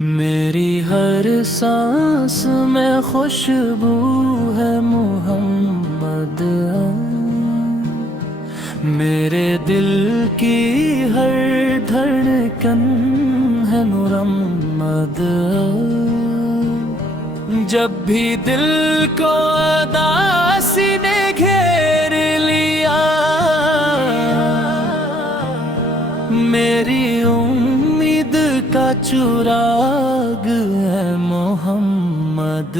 मेरी हर सांस में खुशबू है मोहम्मद। मेरे दिल की हर धड़कन है मुहम्मद। जब भी दिल को उदासी ने घेर लिया, मेरी उम्मीद का चुराग है मोहम्मद।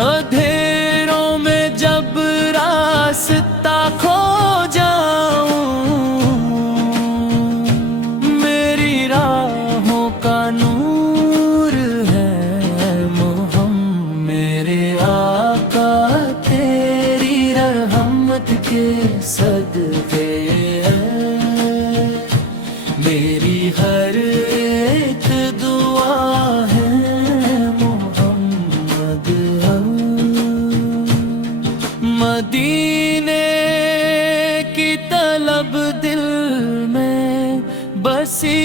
अंधेरों में जब रास्ता खो जाऊं, मेरी राहों का नूर है मोहम्मद। मेरे आका तेरी रहमत के सदके है, मेरी हर एक दुआ है मोहम्मद। मदीने की तलब दिल में बसी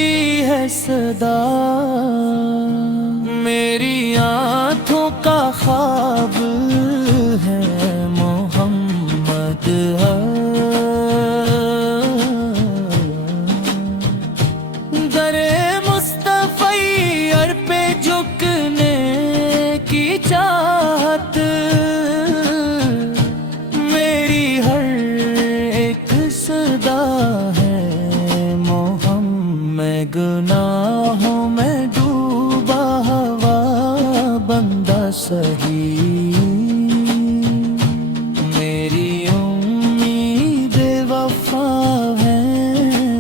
है सदा, मेरी आँखों का ख्वाब है मोहम्मद। दरे मुस्तफ़ैर पे झुकने की चाहत, मेरी हर एक सदा है मोहम्मद। मैं गुनाहों में डूबा हवा बंदा सही, मेरी उम्मीद वफा है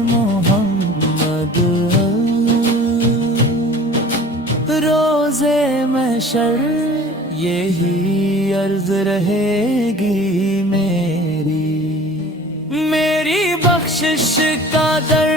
मोहम्मद। रोज़े महशर यही अर्ज रहेगी मेरी, मेरी बख्शिश का दर